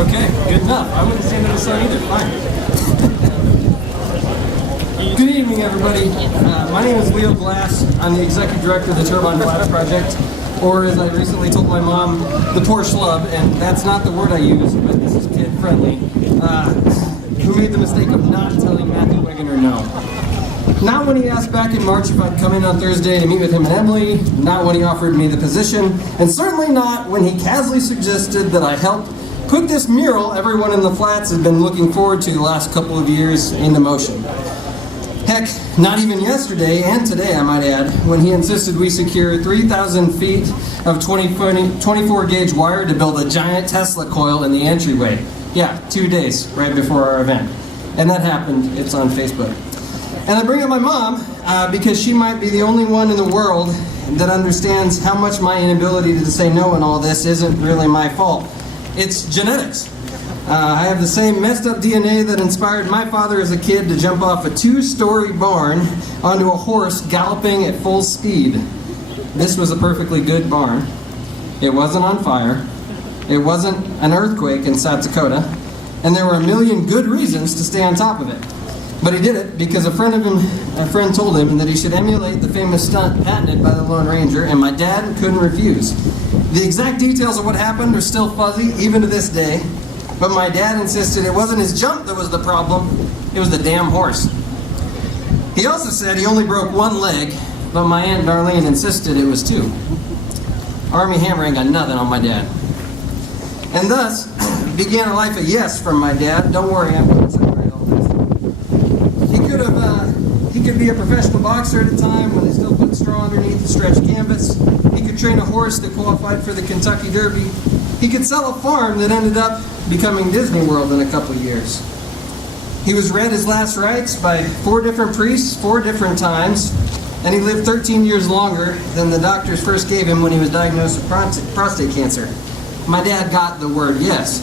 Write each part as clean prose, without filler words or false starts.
Okay, good enough. I wouldn't stand in the sun either. Fine. Good evening, everybody. My name is Leo Glass. I'm the executive director of the Turbine Flats Project, or as I recently told my mom, the poor schlub, and that's not the word I use, but this is kid-friendly, who made the mistake of not telling Matthew Wegener no. Not when he asked back in March if I'd come in on Thursday to meet with him and Emily, not when he offered me the position, and certainly not when he casually suggested that I help put this mural everyone in the flats has been looking forward to the last couple of years into motion. Heck, not even yesterday, and today I might add, when he insisted we secure 3,000 feet of 24-gauge wire to build a giant Tesla coil in the entryway. Yeah, 2 days right before our event. And that happened. It's on Facebook. And I bring up my mom because she might be the only one in the world that understands how much my inability to say no in all this isn't really my fault. It's genetics. I have the same messed up DNA that inspired my father as a kid to jump off a 2-story barn onto a horse galloping at full speed. This was a perfectly good barn. It wasn't on fire. It wasn't an earthquake in South Dakota. And there were a million good reasons to stay on top of it. But he did it because a friend told him that he should emulate the famous stunt patented by the Lone Ranger, and my dad couldn't refuse. The exact details of what happened are still fuzzy, even to this day, but my dad insisted it wasn't his jump that was the problem, it was the damn horse. He also said he only broke one leg, but my Aunt Darlene insisted it was 2. Army Hammer ain't got nothing on my dad. And thus, began a life of yes from my dad. Don't worry, I'm going to separate all this. He could be a professional boxer at a time when they still put straw underneath the stretched canvas. He could train a horse that qualified for the Kentucky Derby. He could sell a farm that ended up becoming Disney World in a couple years. He was read his last rites by 4 different priests 4 different times, and he lived 13 years longer than the doctors first gave him when he was diagnosed with prostate cancer. My dad got the word yes.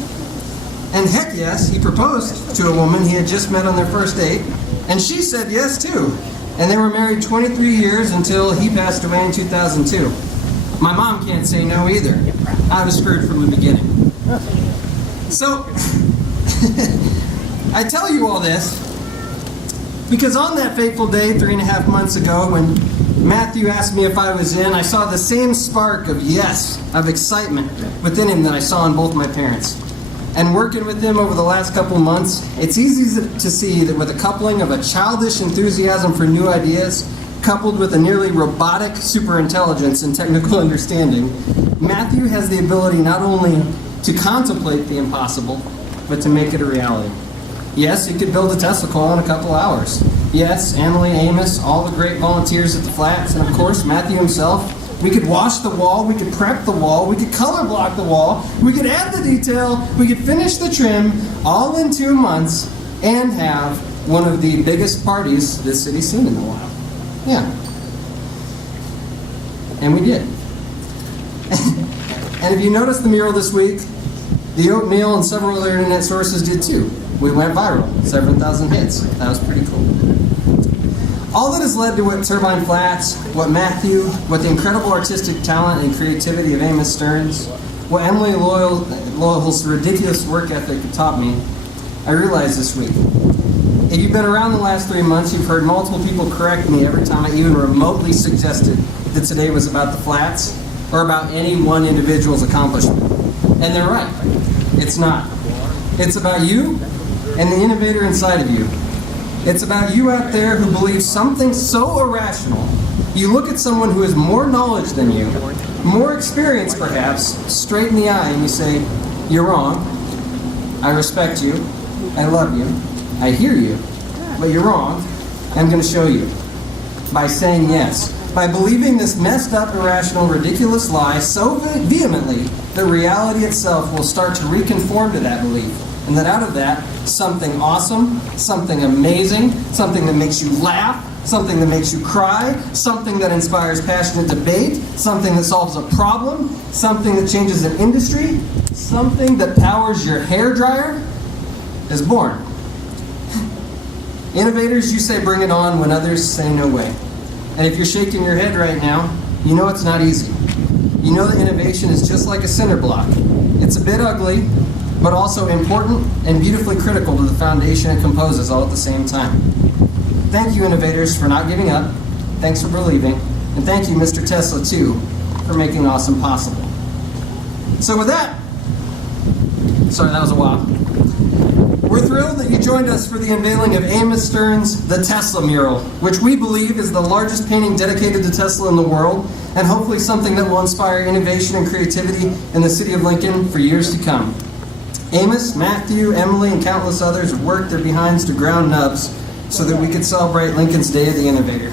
And heck yes, he proposed to a woman he had just met on their first date, and she said yes too. And they were married 23 years until he passed away in 2002. My mom can't say no either. I was screwed from the beginning. So, I tell you all this because on that fateful day 3.5 months ago when Matthew asked me if I was in, I saw the same spark of yes, of excitement within him that I saw in both my parents. And working with him over the last couple months, it's easy to see that with a coupling of a childish enthusiasm for new ideas, coupled with a nearly robotic superintelligence and technical understanding, Matthew has the ability not only to contemplate the impossible, but to make it a reality. Yes, he could build a Tesla coil in a couple hours. Yes, Emily, Amos, all the great volunteers at the flats, and of course, Matthew himself. We could wash the wall, we could prep the wall, we could color block the wall, we could add the detail, we could finish the trim, all in 2 months, and have one of the biggest parties this city's seen in a while. Yeah. And we did. And if you noticed the mural this week, the oatmeal and several other internet sources did too. We went viral, 7,000 hits. That was pretty cool. All that has led to what Turbine Flats, what Matthew, what the incredible artistic talent and creativity of Amos Stearns, what Emily Loyal's ridiculous work ethic taught me, I realized this week. If you've been around the last 3 months, you've heard multiple people correct me every time I even remotely suggested that today was about the flats or about any one individual's accomplishment. And they're right. It's not. It's about you and the innovator inside of you. It's about you out there who believes something so irrational. You look at someone who has more knowledge than you, more experience perhaps, straight in the eye, and you say, "You're wrong. I respect you. I love you. I hear you. But you're wrong. I'm going to show you." By saying yes. By believing this messed up, irrational, ridiculous lie so vehemently that reality itself will start to reconform to that belief. And that out of that, something awesome, something amazing, something that makes you laugh, something that makes you cry, something that inspires passionate debate, something that solves a problem, something that changes an industry, something that powers your hairdryer, is born. Innovators, you say bring it on when others say no way. And if you're shaking your head right now, you know it's not easy. You know that innovation is just like a cinder block. It's a bit ugly, but also important and beautifully critical to the foundation it composes all at the same time. Thank you, innovators, for not giving up. Thanks for believing. And thank you, Mr. Tesla, too, for making awesome possible. So with that, sorry, that was a while. We're thrilled that you joined us for the unveiling of Amos Stern's The Tesla Mural, which we believe is the largest painting dedicated to Tesla in the world, and hopefully something that will inspire innovation and creativity in the city of Lincoln for years to come. Amos, Matthew, Emily, and countless others have worked their behinds to ground nubs so that we could celebrate Lincoln's Day of the Innovator.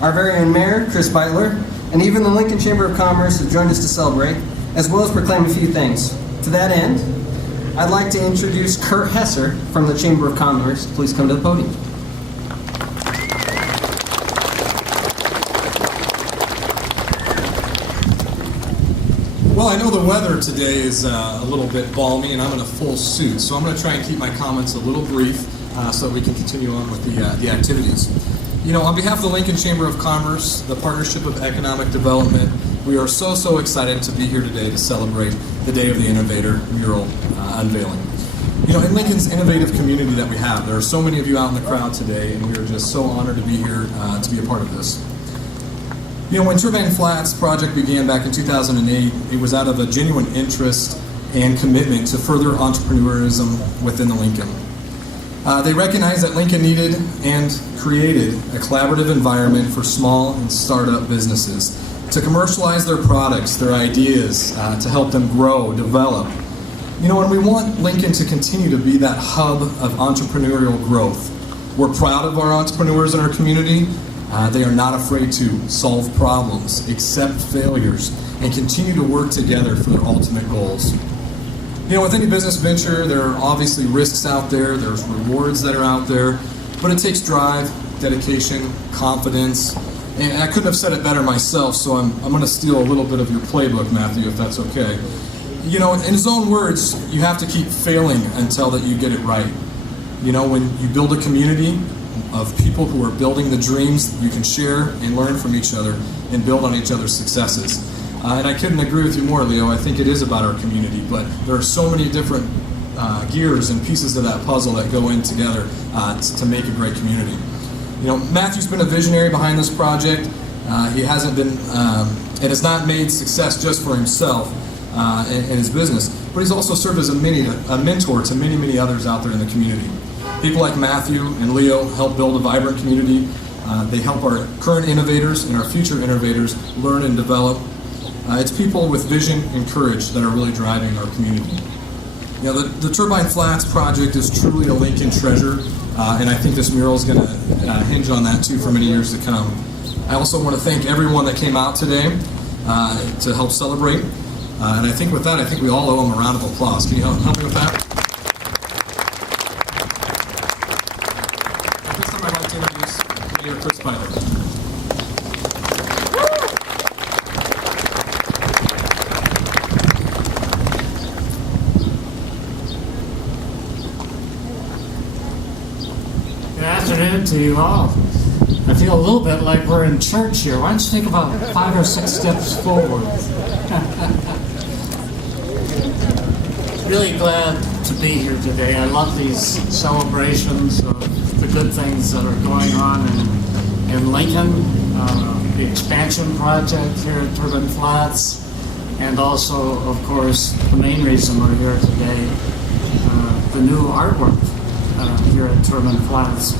Our very own mayor, Chris Beitler, and even the Lincoln Chamber of Commerce have joined us to celebrate, as well as proclaim a few things. To that end, I'd like to introduce Kurt Hesser from the Chamber of Commerce. Please come to the podium. Well, I know the weather today is a little bit balmy, and I'm in a full suit, so I'm going to try and keep my comments a little brief so that we can continue on with the activities. You know, on behalf of the Lincoln Chamber of Commerce, the Partnership of Economic Development, we are so excited to be here today to celebrate the Day of the Innovator mural unveiling. You know, in Lincoln's innovative community that we have, there are so many of you out in the crowd today, and we are just so honored to be here to be a part of this. You know, when Turbine Flats Project began back in 2008, it was out of a genuine interest and commitment to further entrepreneurism within the Lincoln. They recognized that Lincoln needed and created a collaborative environment for small and startup businesses to commercialize their products, their ideas, to help them grow, develop. You know, and we want Lincoln to continue to be that hub of entrepreneurial growth. We're proud of our entrepreneurs in our community. They are not afraid to solve problems, accept failures, and continue to work together for their ultimate goals. You know, with any business venture, there are obviously risks out there, there's rewards that are out there, but it takes drive, dedication, confidence, and I couldn't have said it better myself, so I'm going to steal a little bit of your playbook, Matthew, if that's okay. You know, in his own words, you have to keep failing until that you get it right. You know, when you build a community of people who are building the dreams you can share and learn from each other and build on each other's successes. And I couldn't agree with you more, Leo. I think it is about our community, but there are so many different gears and pieces of that puzzle that go in together to make a great community. You know, Matthew's been a visionary behind this project. He hasn't been, and has not made success just for himself and his business, but he's also served as a mentor to many others out there in the community. People like Matthew and Leo help build a vibrant community. They help our current innovators and our future innovators learn and develop. It's people with vision and courage that are really driving our community. You know, the Turbine Flats Project is truly a Lincoln treasure, and I think this mural is going to hinge on that too for many years to come. I also want to thank everyone that came out today to help celebrate, and I think with that, I think we all owe them a round of applause. Can you help me with that? At this time, I'd like to introduce Mayor Chris Beitler. Good afternoon to you all. I feel a little bit like we're in church here. Why don't you take about 5 or 6 steps forward? Really glad to be here today. I love these celebrations of the good things that are going on in Lincoln, the expansion project here at Turbine Flats, and also, of course, the main reason we're here today, the new artwork here at Turbine Flats.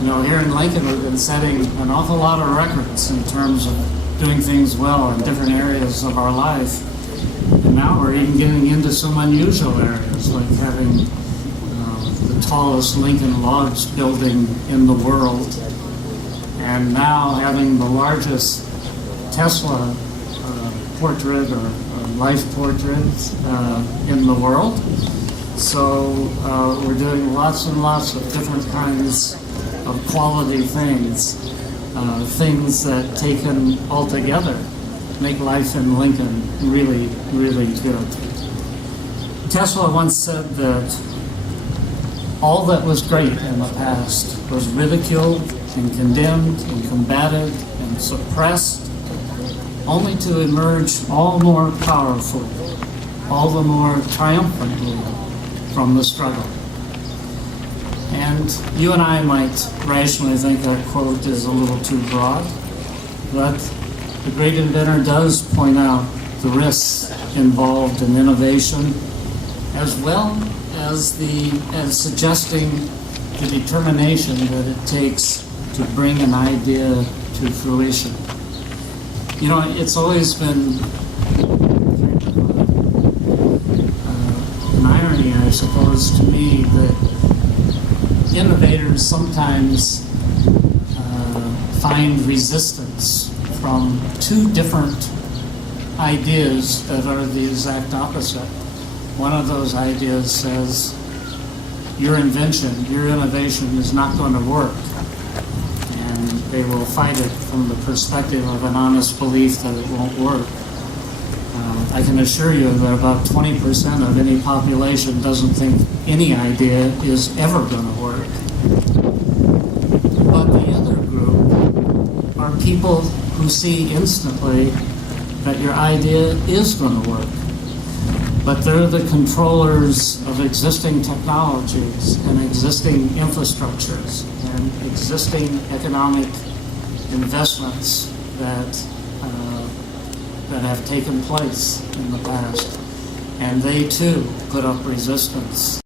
You know, here in Lincoln, we've been setting an awful lot of records in terms of doing things well in different areas of our life. And now we're even getting into some unusual areas, like having the tallest Lincoln Logs building in the world, and now having the largest Tesla portrait or life portrait in the world. So we're doing lots and lots of different kinds of quality things, things that taken all together make life in Lincoln really good. Tesla once said that all that was great in the past was ridiculed and condemned and combated and suppressed, only to emerge all more powerful, all the more triumphantly from the struggle. And you and I might rationally think that quote is a little too broad, but the great inventor does point out the risks involved in innovation, as well as suggesting the determination that it takes to bring an idea to fruition. You know, it's always been an irony, I suppose, to me that innovators sometimes find resistance from two different ideas that are the exact opposite. One of those ideas says, your invention, your innovation is not going to work. And they will fight it from the perspective of an honest belief that it won't work. I can assure you that about 20% of any population doesn't think any idea is ever going to work. But the other group are people who see instantly that your idea is going to work. But they're the controllers of existing technologies and existing infrastructures and existing economic investments that have taken place in the past. And they too put up resistance.